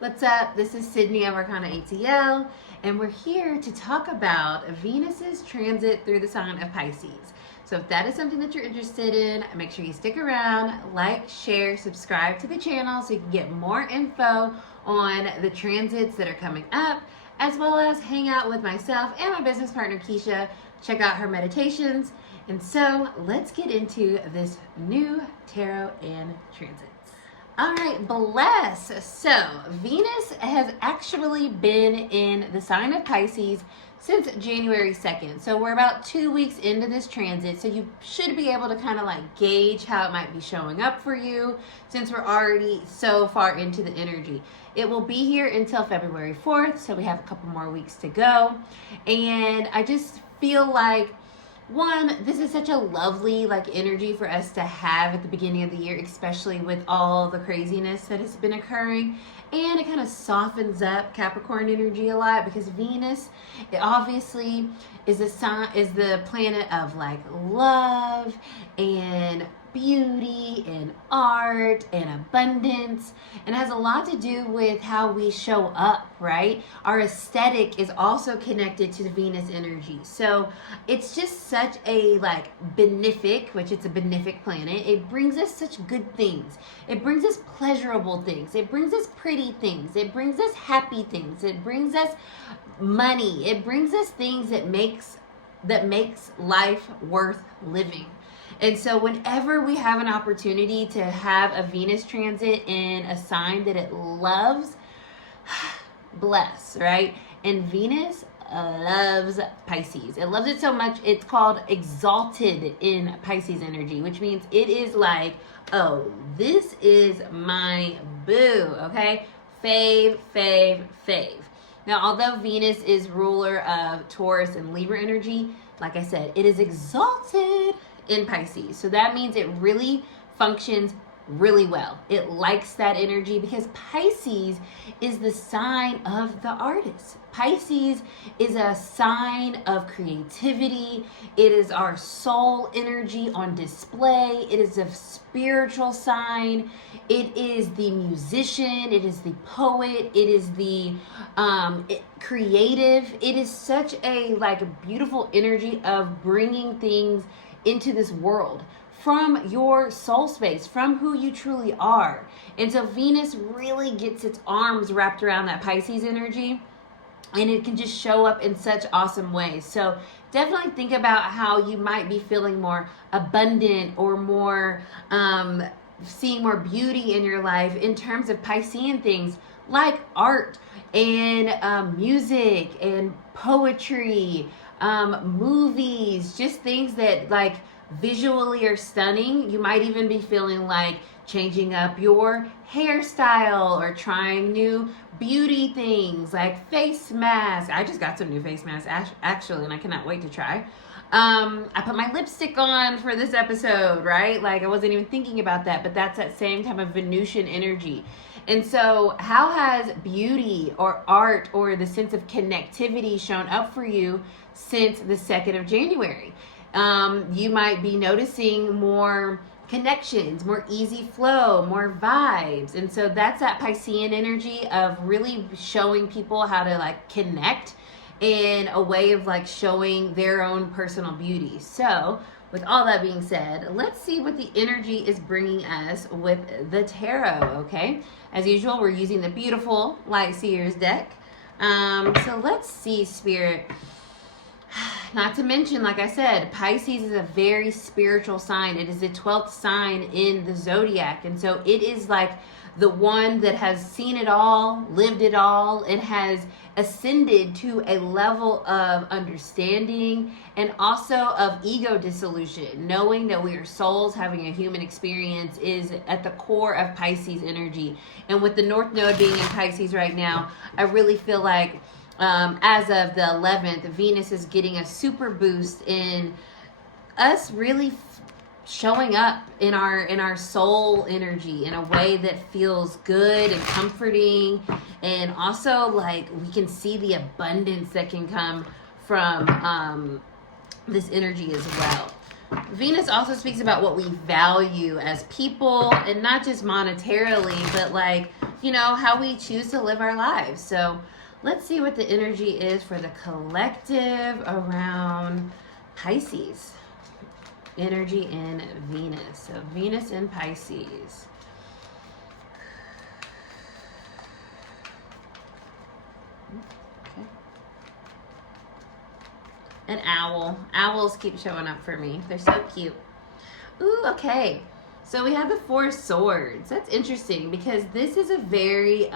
What's up? This is Cidnee of Arcana ATL, and we're here to talk about Venus's transit through the sign of Pisces. So if that is something that you're interested in, make sure you stick around, like, share, subscribe to the channel so you can get more info on the transits that are coming up, as well as hang out with myself and my business partner Keisha, check out her meditations. And so let's get into this new tarot and transits. All right, bless. So Venus has actually been in the sign of Pisces since January 2nd. So we're about 2 weeks into this transit. So you should be able to kind of like gauge how it might be showing up for you since we're already so far into the energy. It will be here until February 4th. So we have a couple more weeks to go. And I just feel like this is such a lovely energy for us to have at the beginning of the year, especially with all the craziness that has been occurring. And it kind of softens up Capricorn energy a lot because Venus, it obviously is the planet of love and beauty and art and abundance, and has a lot to do with how we show up, right? Our aesthetic is also connected to the Venus energy. So it's just such a benefic, which it's a benefic planet. It brings us such good things. It brings us pleasurable things. It brings us pretty things. It brings us happy things. It brings us money. It brings us things that makes life worth living. And so whenever we have an opportunity to have a Venus transit in a sign that it loves, bless, right? And Venus loves Pisces. It loves it so much, it's called exalted in Pisces energy, which means it is like, oh, this is my boo, okay? Fave, fave, fave. Now, although Venus is ruler of Taurus and Libra energy, like I said, it is exalted in Pisces. So that means it really functions really well. It likes that energy because Pisces is the sign of the artist. Pisces is a sign of creativity. It is our soul energy on display. It is a spiritual sign. It is the musician. It is the poet. It is the creative. It is such a beautiful energy of bringing things into this world from your soul space, from who you truly are. And so Venus really gets its arms wrapped around that Pisces energy, and it can just show up in such awesome ways. So definitely think about how you might be feeling more abundant or more seeing more beauty in your life in terms of Piscean things like art and music and poetry, movies, just things that visually are stunning. You might even be feeling like changing up your hairstyle or trying new beauty things like face masks. I just got some new face masks actually, and I cannot wait to try. I put my lipstick on for this episode, right? I wasn't even thinking about that, but that's that same type of Venusian energy. And so how has beauty or art or the sense of connectivity shown up for you since the 2nd of January? You might be noticing more connections, more easy flow, more vibes. And so that's that Piscean energy of really showing people how to connect in a way of showing their own personal beauty. So with all that being said, let's see what the energy is bringing us with the tarot, okay? As usual, we're using the beautiful Light Seers deck. So let's see, Spirit. Not to mention, like I said, Pisces is a very spiritual sign. It is the 12th sign in the zodiac. And so it is the one that has seen it all, lived it all, and has ascended to a level of understanding and also of ego dissolution. Knowing that we are souls having a human experience is at the core of Pisces energy. And with the North Node being in Pisces right now, I really feel like as of the 11th, Venus is getting a super boost in us really showing up in our soul energy in a way that feels good and comforting, and also we can see the abundance that can come from this energy as well. Venus also speaks about what we value as people, and not just monetarily, but you know, how we choose to live our lives. So let's see what the energy is for the collective around Pisces. Energy in Venus. So Venus in Pisces. Okay. An owl. Owls keep showing up for me. They're so cute. Ooh, okay. So we have the Four of Swords. That's interesting because this is a very,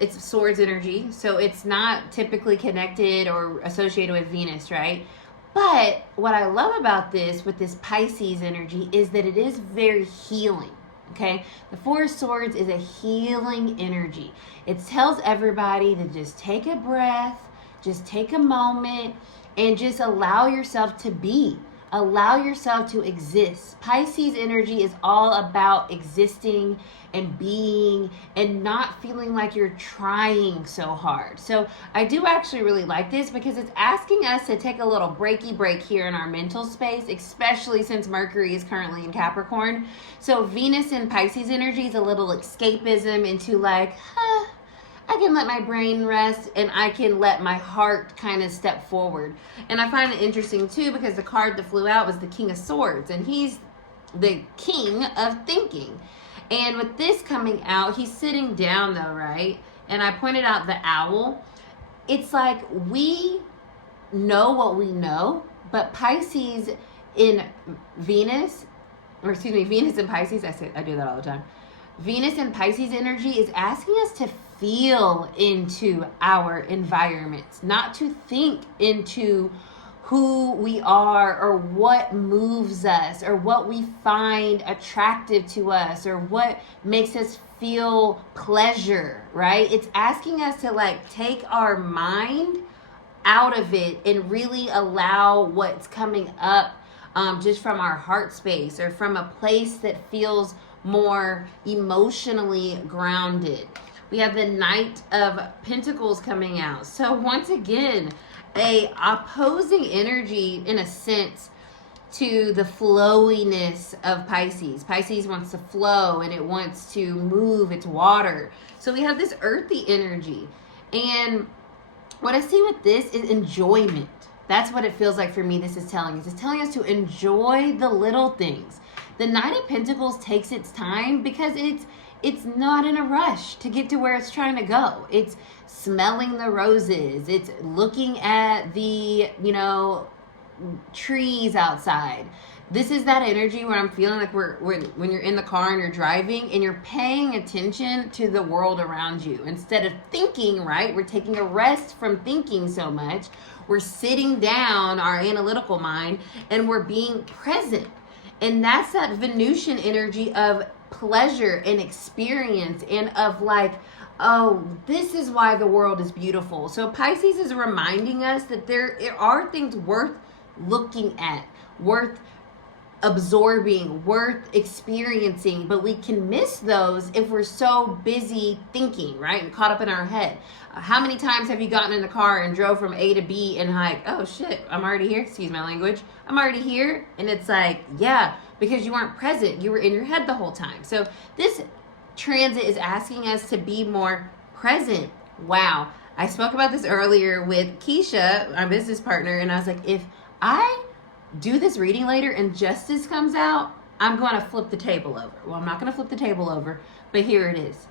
it's swords energy. So it's not typically connected or associated with Venus, right? But what I love about this with this Pisces energy is that it is very healing. Okay, the Four of Swords is a healing energy. It tells everybody to just take a breath, just take a moment, and just allow yourself to be. Allow yourself to exist. Pisces energy is all about existing and being and not feeling like you're trying so hard. So I do actually really like this because it's asking us to take a little breaky break here in our mental space, especially since Mercury is currently in Capricorn. So Venus and Pisces energy is a little escapism into like, I can let my brain rest and I can let my heart kind of step forward. And I find it interesting too because the card that flew out was the King of Swords, and he's the king of thinking. And with this coming out, he's sitting down though, right? And I pointed out the owl. It's like we know what we know, but Pisces in Venus, or excuse me, Venus in Pisces, I do that all the time. Venus and Pisces energy is asking us to feel into our environments, not to think into who we are or what moves us or what we find attractive to us or what makes us feel pleasure, right? It's asking us to like take our mind out of it and really allow what's coming up just from our heart space or from a place that feels more emotionally grounded. We have the Knight of Pentacles coming out. So once again, a opposing energy in a sense to the flowiness of Pisces. Pisces wants to flow and it wants to move, it's water. So we have this earthy energy. And what I see with this is enjoyment. That's what it feels like for me. This is telling us. It's telling us to enjoy the little things. The Knight of Pentacles takes its time because it's not in a rush to get to where it's trying to go. It's smelling the roses. It's looking at the, trees outside. This is that energy where I'm feeling like we're when you're in the car and you're driving and you're paying attention to the world around you. Instead of thinking, right? We're taking a rest from thinking so much. We're sitting down our analytical mind and we're being present. And that's that Venusian energy of pleasure and experience and of like, oh, this is why the world is beautiful. So Pisces is reminding us that there are things worth looking at, worth absorbing, worth experiencing, but we can miss those if we're so busy thinking, right? And caught up in our head. How many times have you gotten in the car and drove from A to B and like, oh shit, I'm already here, excuse my language, I'm already here? And it's like, yeah, because you weren't present, you were in your head the whole time. So this transit is asking us to be more present. Wow. I spoke about this earlier with Keisha, my business partner, and I was like, if I do this reading later and justice comes out, I'm going to flip the table over. Well, I'm not going to flip the table over, but here it is.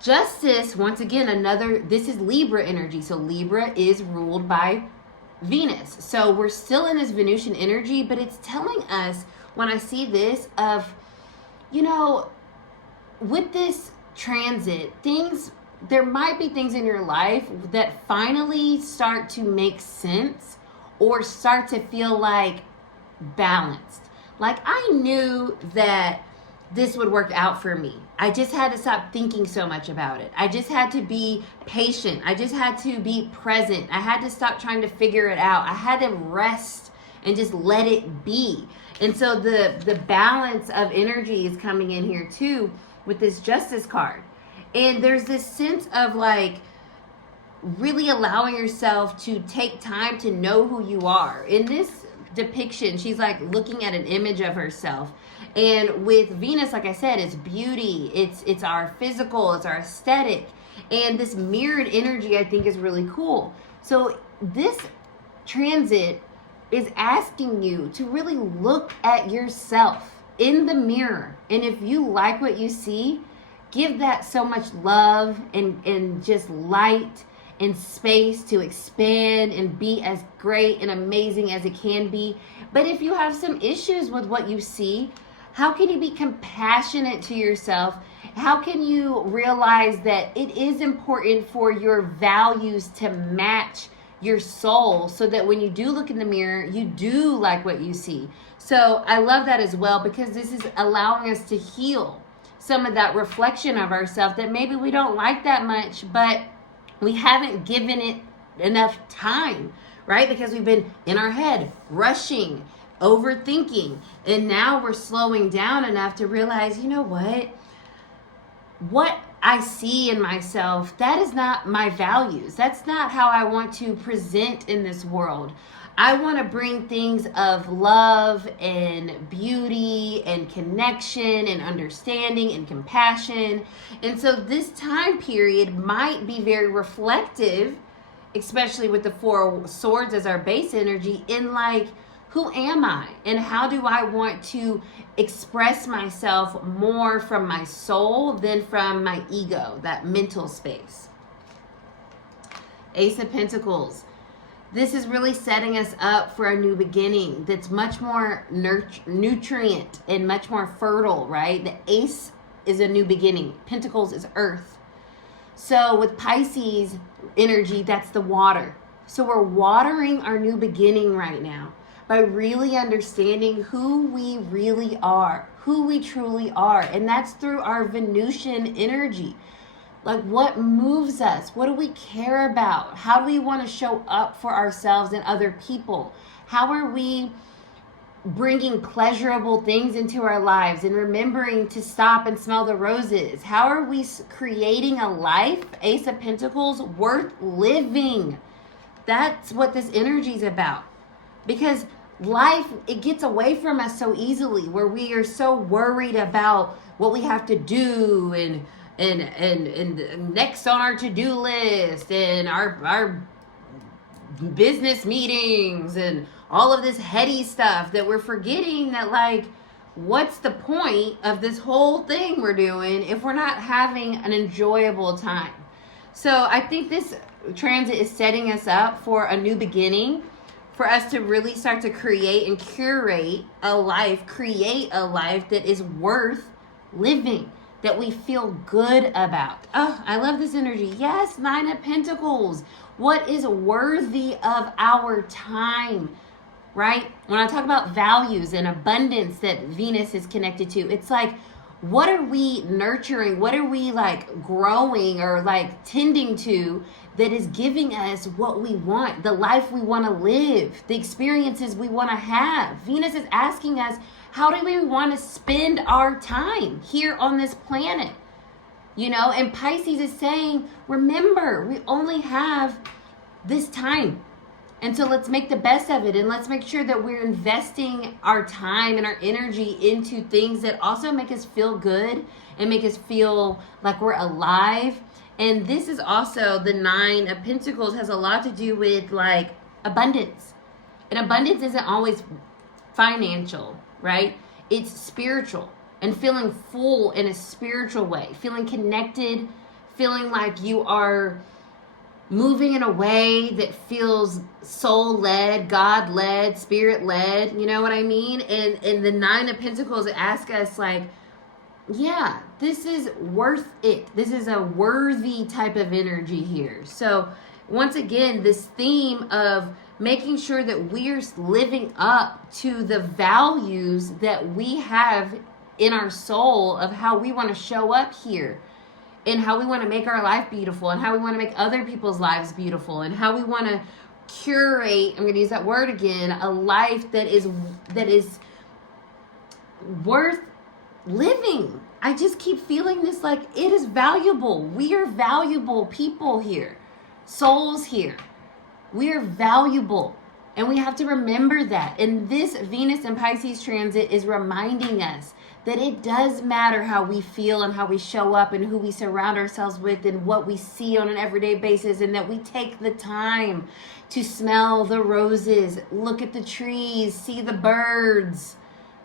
Justice, once again, this is Libra energy. So Libra is ruled by Venus. So we're still in this Venusian energy, but it's telling us when I see this of, with this transit, there might be things in your life that finally start to make sense or start to feel like balanced. Like I knew that this would work out for me. I just had to stop thinking so much about it. I just had to be patient. I just had to be present. I had to stop trying to figure it out. I had to rest and just let it be. And so the balance of energy is coming in here too with this Justice card. And there's this sense of like really allowing yourself to take time to know who you are. In this depiction, she's like looking at an image of herself. And with Venus, like I said, it's beauty, it's our physical, it's our aesthetic. And this mirrored energy, I think, is really cool. So this transit is asking you to really look at yourself in the mirror. And if you like what you see, give that so much love and just light and space to expand and be as great and amazing as it can be. But if you have some issues with what you see, how can you be compassionate to yourself? How can you realize that it is important for your values to match your soul, so that when you do look in the mirror, you do like what you see? So I love that as well, because this is allowing us to heal some of that reflection of ourselves that maybe we don't like that much, but we haven't given it enough time, right? Because we've been in our head, rushing, overthinking, and now we're slowing down enough to realize, you know what I see in myself, that is not my values. That's not how I want to present in this world. I want to bring things of love and beauty and connection and understanding and compassion. And so this time period might be very reflective, especially with the Four of Swords as our base energy, in like, who am I? And how do I want to express myself more from my soul than from my ego, that mental space? Ace of Pentacles. This is really setting us up for a new beginning that's much more nutrient and much more fertile, right? The Ace is a new beginning. Pentacles is earth. So with Pisces energy, that's the water. So we're watering our new beginning right now by really understanding who we really are, who we truly are. And that's through our Venusian energy. Like, what moves us? What do we care about? How do we want to show up for ourselves and other people? How are we bringing pleasurable things into our lives and remembering to stop and smell the roses? How are we creating a life, Ace of Pentacles, worth living? That's what this energy is about. Because life, it gets away from us so easily, where we are so worried about what we have to do and next on our to-do list and our business meetings and all of this heady stuff, that we're forgetting that, like, what's the point of this whole thing we're doing if we're not having an enjoyable time? So I think this transit is setting us up for a new beginning, for us to really start to create and create a life that is worth living, that we feel good about. Oh, I love this energy. Yes, Nine of Pentacles. What is worthy of our time, right? When I talk about values and abundance that Venus is connected to, it's like, what are we nurturing? What are we like growing or like tending to that is giving us what we want, the life we want to live, the experiences we want to have? Venus is asking us, how do we want to spend our time here on this planet? You know, and Pisces is saying, remember, we only have this time. And so let's make the best of it, and let's make sure that we're investing our time and our energy into things that also make us feel good and make us feel like we're alive. And this is also, the Nine of Pentacles has a lot to do with like abundance. And abundance isn't always financial, right? It's spiritual, and feeling full in a spiritual way, feeling connected, feeling like you are moving in a way that feels soul-led, God-led, spirit-led, you know what I mean? And the Nine of Pentacles ask us, like, yeah, this is worth it. This is a worthy type of energy here. So once again, this theme of making sure that we're living up to the values that we have in our soul of how we want to show up here, and how we want to make our life beautiful, and how we want to make other people's lives beautiful, and how we want to curate, I'm going to use that word again, a life that is worth living. I just keep feeling this, like, it is valuable. We are valuable people here, souls here. We are valuable. And we have to remember that. And this Venus and Pisces transit is reminding us that it does matter how we feel and how we show up and who we surround ourselves with and what we see on an everyday basis, and that we take the time to smell the roses, look at the trees, see the birds,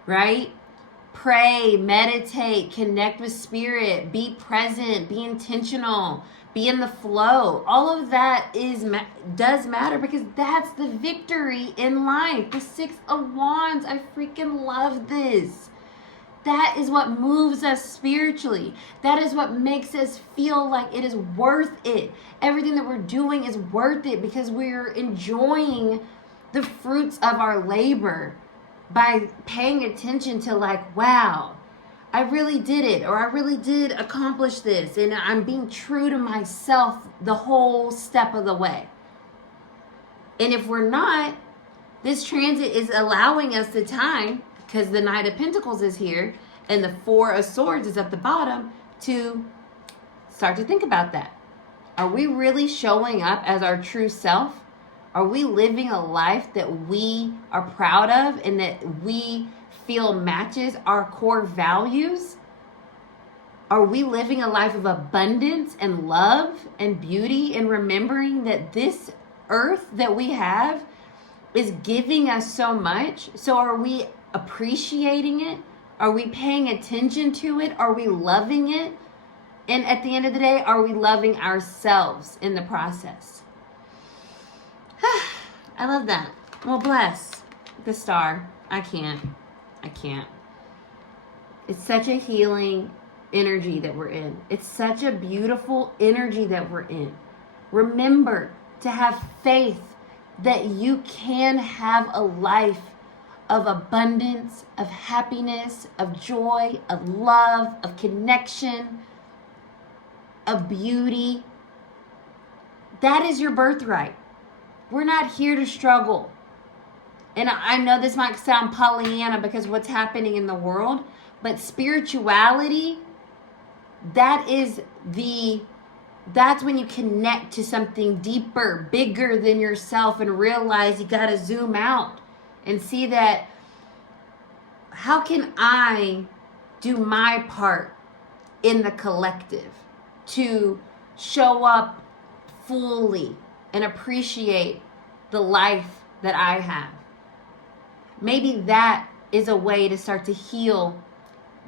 right? Pray, meditate, connect with spirit, be present, be intentional, be in the flow. All of that does matter, because that's the victory in life. The Six of Wands, I freaking love this. That is what moves us spiritually. That is what makes us feel like it is worth it. Everything that we're doing is worth it, because we're enjoying the fruits of our labor by paying attention to, like, wow, I really did it, or I really did accomplish this, and I'm being true to myself the whole step of the way. And if we're not, this transit is allowing us the time, because the Knight of Pentacles is here and the Four of Swords is at the bottom, to start to think about that. Are we really showing up as our true self? Are we living a life that we are proud of and that we feel matches our core values? Are we living a life of abundance and love and beauty, and remembering that this earth that we have is giving us so much? So are we appreciating it? Are we paying attention to it? Are we loving it? And at the end of the day, are we loving ourselves in the process? I love that. Well, bless the star. I can't. It's such a healing energy that we're in. It's such a beautiful energy that we're in. Remember to have faith that you can have a life of abundance, of happiness, of joy, of love, of connection, of beauty. That is your birthright. We're not here to struggle. And I know this might sound Pollyanna because of what's happening in the world, but spirituality, that's when you connect to something deeper, bigger than yourself, and realize you got to zoom out and see that, how can I do my part in the collective to show up fully and appreciate the life that I have? Maybe that is a way to start to heal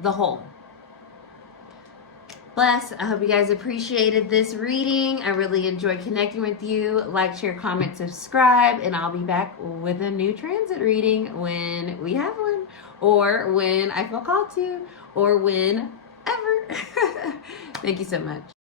the whole. Bless. I hope you guys appreciated this reading. I really enjoyed connecting with you. Like, share, comment, subscribe, and I'll be back with a new transit reading when we have one, or when I feel called to, or whenever. Thank you so much.